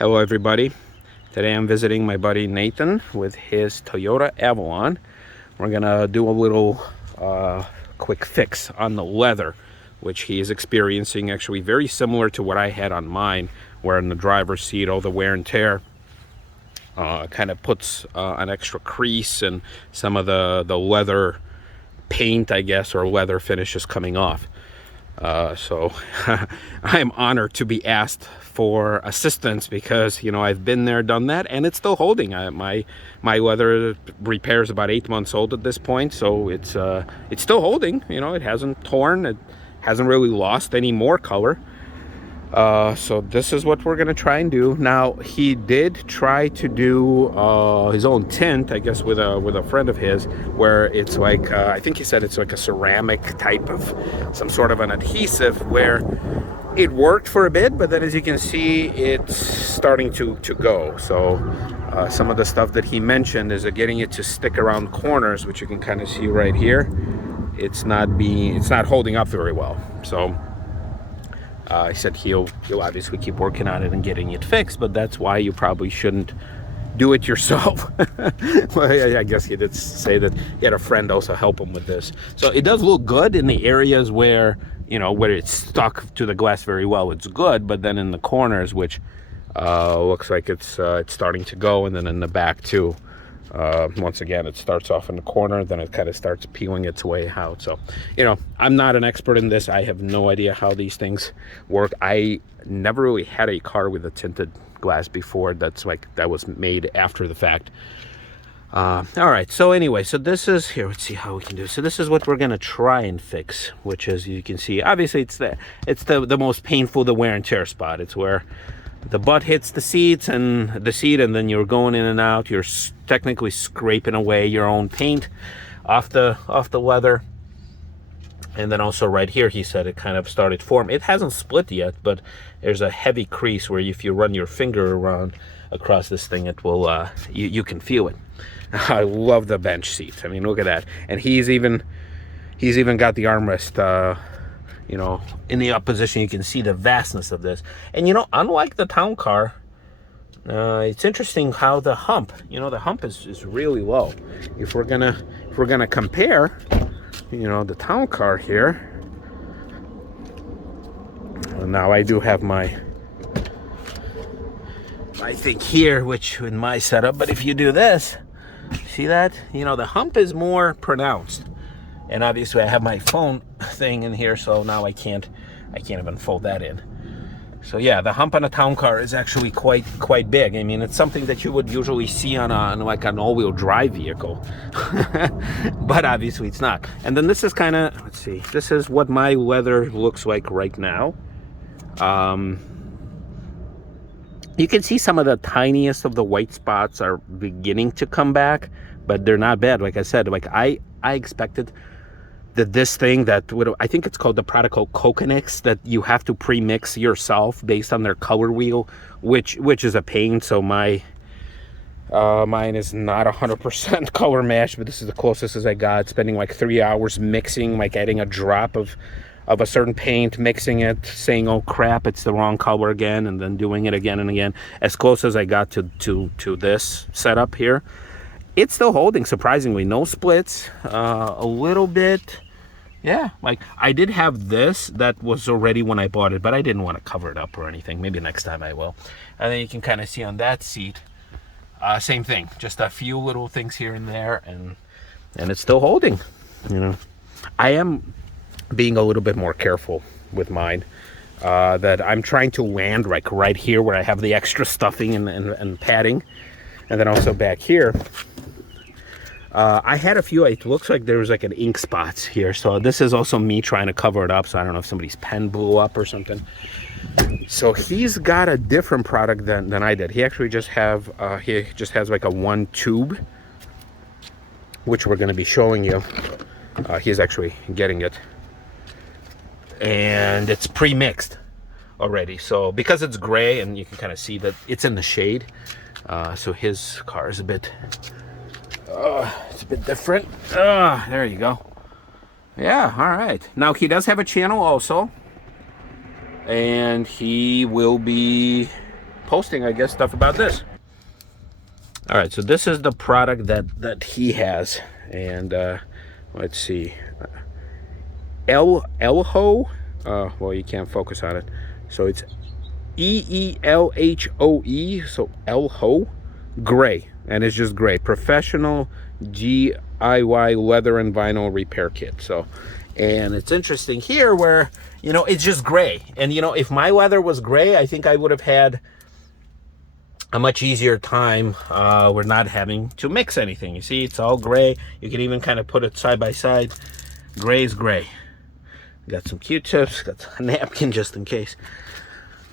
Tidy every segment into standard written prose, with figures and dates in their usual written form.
Hello everybody. Today I'm visiting my buddy Nathan with his Toyota Avalon. We're gonna do a little quick fix on the leather, which he is experiencing actually very similar to what I had on mine, where in the driver's seat all the wear and tear kind of puts an extra crease and some of the leather paint, I guess, or leather finish is coming off. So I'm honored to be asked for assistance because, you know, I've been there, done that, and it's still holding. My leather repair is about 8 months old at this point, so it's still holding. You know, it hasn't torn, it hasn't really lost any more color. So this is what we're gonna try and do. Now, he did try to do his own tint, I guess, with a friend of his, where it's like I think he said it's like a ceramic type of some sort of an adhesive, where it worked for a bit, but then as you can see, it's starting to go. So some of the stuff that he mentioned is getting it to stick around corners, which you can kind of see right here. It's not holding up very well. So he said he'll obviously keep working on it and getting it fixed, but that's why you probably shouldn't do it yourself. Well, I guess he did say that he had a friend also help him with this. So it does look good in the areas where, you know, where it's stuck to the glass very well, it's good, but then in the corners, which looks like it's starting to go, and then in the back too. Once again, it starts off in the corner, then it kind of starts peeling its way out. So, you know, I'm not an expert in this. I have no idea how these things work. I never really had a car with a tinted glass before that was made after the fact. All right, so anyway, so this is here. Let's see how we can do. So this is what we're gonna try and fix, which, as you can see, obviously it's the most painful, the wear and tear spot. It's where the butt hits the seat, and then you're going in and out. You're technically scraping away your own paint off the leather. And then also right here, he said it kind of started forming. It hasn't split yet, but there's a heavy crease where if you run your finger around across this thing, it will you can feel it. I love the bench seat. I mean, look at that. And he's even got the armrest you know, in the up position. You can see the vastness of this. And, you know, unlike the town car, it's interesting how the hump, you know, the hump is really low. If we're gonna compare, you know, the town car here. Now I do have my thing here, which in my setup, but if you do this, see that? You know, the hump is more pronounced. And obviously I have my phone thing in here, so now I can't even fold that in. So yeah, the hump on a town car is actually quite big. I mean, it's something that you would usually see on like an all-wheel drive vehicle. But obviously it's not. And then this is kind of, let's see, this is what my leather looks like right now. You can see some of the tiniest of the white spots are beginning to come back, but they're not bad. Like I said, like I expected that this thing that would, I think it's called the product called Coconix, that you have to pre-mix yourself based on their color wheel, which is a pain. So mine is not 100% color match, but this is the closest as I got, spending like 3 hours mixing, like adding a drop of a certain paint, mixing it, saying, oh crap, it's the wrong color again, and then doing it again and again, as close as I got to this setup here. It's still holding, surprisingly. No splits, a little bit. Yeah, like I did have this that was already when I bought it, but I didn't want to cover it up or anything. Maybe next time I will. And then you can kind of see on that seat, same thing. Just a few little things here and there, and it's still holding. You know, I am being a little bit more careful with mine. That I'm trying to land like right here where I have the extra stuffing and padding, and then also back here. I had a few, it looks like there was like an ink spots here. So this is also me trying to cover it up. So I don't know if somebody's pen blew up or something. So he's got a different product than I did. He actually just has like a one tube, which we're going to be showing you. He's actually getting it. And it's pre-mixed already. So because it's gray and you can kind of see that it's in the shade. So his car is a bit... it's a bit different. There you go. Yeah, all right. Now he does have a channel also, and he will be posting, I guess, stuff about this. All right, so this is the product that he has, and let's see, Elho. Well, you can't focus on it, so it's EELHOE, so Elho gray, and it's just gray. Professional DIY leather and vinyl repair kit. So, and it's interesting here where, you know, it's just gray, and you know, if my leather was gray, I think I would have had a much easier time. We're not having to mix anything. You see, it's all gray. You can even kind of put it side by side. Gray is gray. Got some Q-tips, got a napkin just in case.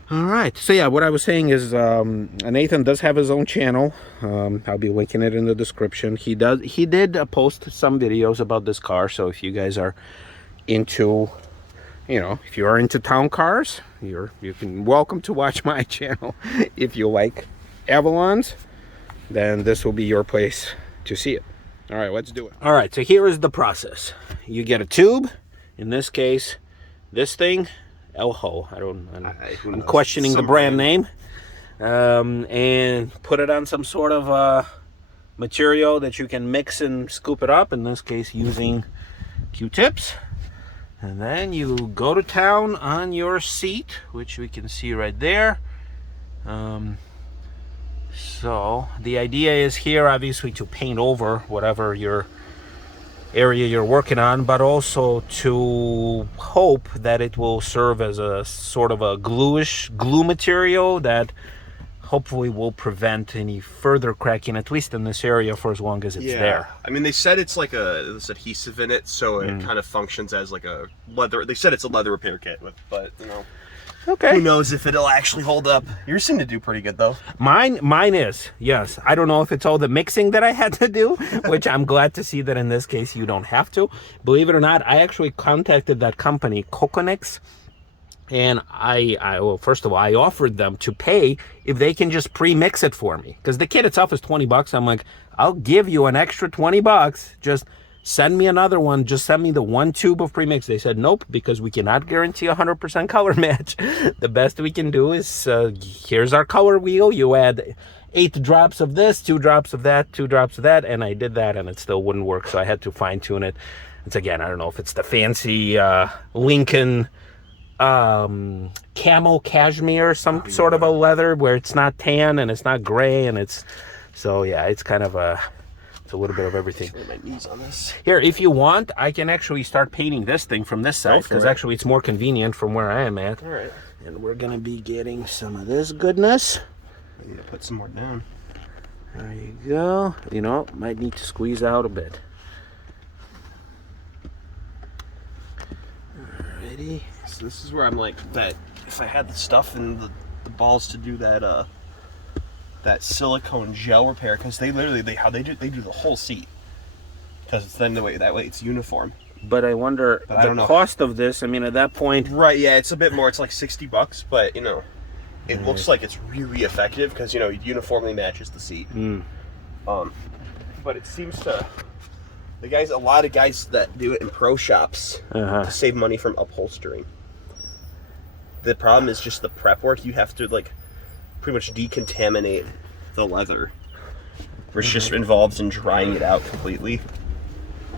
All right, so yeah, what I was saying is Nathan does have his own channel. I'll be linking it in the description. He did post some videos about this car, so if you guys are into, you know, if you are into town cars, you can welcome to watch my channel. If you like Avalons, then this will be your place to see it. All right, let's do it. All right, so here is the process. You get a tube. In this case, this thing, Elho. I'm questioning the brand name. And put it on some sort of material that you can mix and scoop it up. In this case, using Q-tips. And then you go to town on your seat, which we can see right there. So the idea is here, obviously, to paint over whatever your area you're working on, but also to hope that it will serve as a sort of a glue material that hopefully will prevent any further cracking, at least in this area, for as long as it's there. I mean, they said it's like this adhesive in it, so it kind of functions as like a leather. They said it's a leather repair kit, but you know, okay, who knows if it'll actually hold up. Yours seem to do pretty good though. Mine is, yes. I don't know if it's all the mixing that I had to do, which I'm glad to see that in this case you don't have to. Believe it or not, I actually contacted that company, Coconix, and well, first of all, I offered them to pay if they can just pre-mix it for me, because the kit itself is 20 bucks. I'm like, I'll give you an extra 20 bucks. Just send me another one. Just send me the one tube of premix. They said nope, because we cannot guarantee 100% color match. The best we can do is here's our color wheel. You add 8 drops of this, 2 drops of that, 2 drops of that, and I did that, and it still wouldn't work. So I had to fine tune it. It's, again, I don't know if it's the fancy Lincoln camel cashmere, some sort of a leather where it's not tan and it's not gray, and it's, so yeah, it's kind of it's a little bit of everything. My knees on this. Here, if you want, I can actually start painting this thing from this side, because actually it's more convenient from where I am at. All right. And we're gonna be getting some of this goodness. I need to put some more down. There you go. You know, might need to squeeze out a bit. Alrighty. So this is where I'm like, that if I had the stuff and the balls to do that that silicone gel repair, because they literally they do the whole seat, because it's then that way it's uniform. But I wonder the cost of this. I mean, at that point, right? Yeah, it's a bit more. It's like 60 bucks, but you know, it looks like it's really effective because you know it uniformly matches the seat. But it seems to a lot of guys that do it in pro shops to save money from upholstering. The problem is just the prep work. You have to like pretty much decontaminate the leather, which just involves in drying it out completely.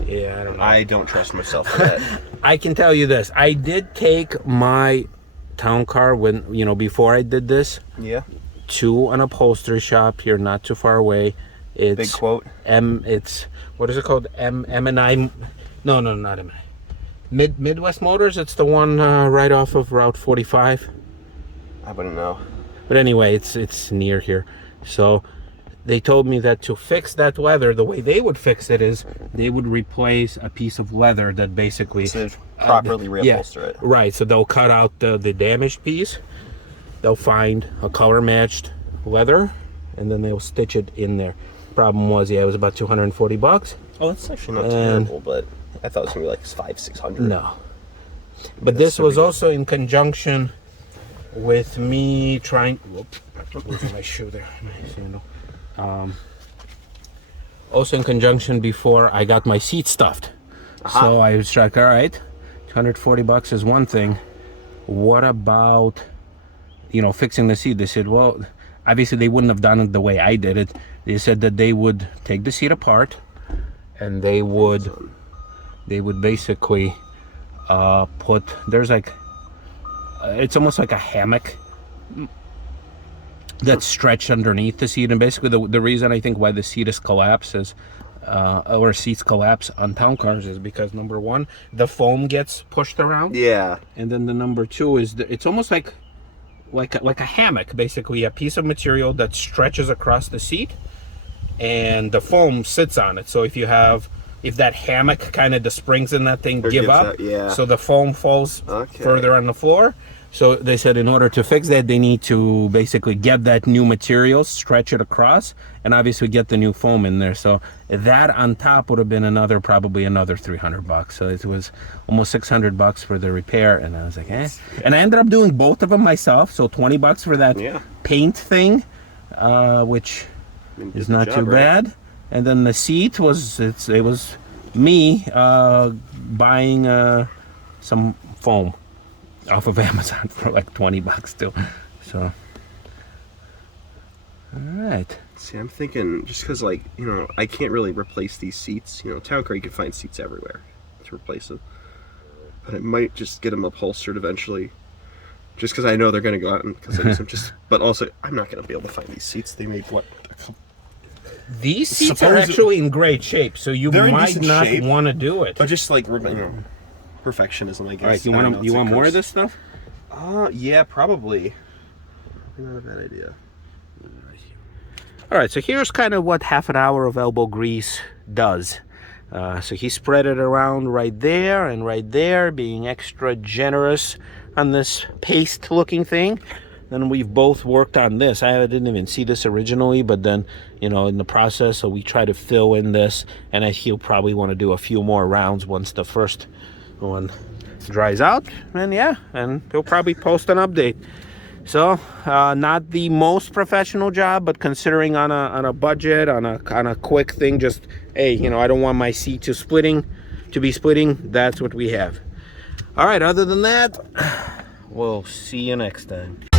Yeah, I don't know. I don't trust myself for that. I can tell you this. I did take my town car before I did this. Yeah. To an upholstery shop here, not too far away. It's big quote. It's what is it called? M&I. No, not M&I. Midwest Motors. It's the one right off of Route 45. I wouldn't know. But anyway, it's near here. So they told me that to fix that leather, the way they would fix it is they would replace a piece of leather that basically properly reupholster it. Right. So they'll cut out the damaged piece. They'll find a color matched leather, and then they'll stitch it in there. Problem was, it was about 240 bucks. Oh, that's actually not terrible, but I thought it was gonna be like 500-600. No. But this was also in conjunction with me trying. Whoops, losing my shoe there, my sandal. Also in conjunction before I got my seat stuffed. So I was like, all right, 240 bucks is one thing. What about, fixing the seat? They said, well, obviously they wouldn't have done it the way I did it. They said that they would take the seat apart, and they would basically put, there's like, it's almost like a hammock that's stretched underneath the seat. And basically the reason I think why the seat is collapsed is, or seats collapse on town cars, is because number one, the foam gets pushed around. Yeah. And then the number two is it's almost like a hammock, basically a piece of material that stretches across the seat, and the foam sits on it. So if that hammock, kind of the springs in that thing give up, so the foam falls further on the floor. So they said in order to fix that, they need to basically get that new material, stretch it across, and obviously get the new foam in there. So that on top would have been probably another $300. So it was almost $600 for the repair. And I was like, eh. And I ended up doing both of them myself. So $20 for that paint thing, which is not too bad. And then the seat was, it was me buying some foam off of Amazon for like $20 too. So, all right. See, I'm thinking, just because, like, you know, I can't really replace these seats. You know, town car, you can find seats everywhere to replace them. But I might just get them upholstered eventually, just because I know they're going to go out and because I use them. But also, I'm not going to be able to find these seats. They made what? These seats are actually in great shape, so you might not want to do it. But just like, you know, perfectionism, I guess. All right, you want more of this stuff? Yeah, probably. Not a bad idea. All right, so here's kind of what half an hour of elbow grease does. So he spread it around right there, being extra generous on this paste-looking thing. Then we've both worked on this. I didn't even see this originally, but then, you know, in the process, so we try to fill in this, and he'll probably want to do a few more rounds once the first one dries out. And yeah, and he'll probably post an update. So not the most professional job, but considering on a budget, on a quick thing, just, hey, you know, I don't want my seat to be splitting. That's what we have. All right, other than that, we'll see you next time.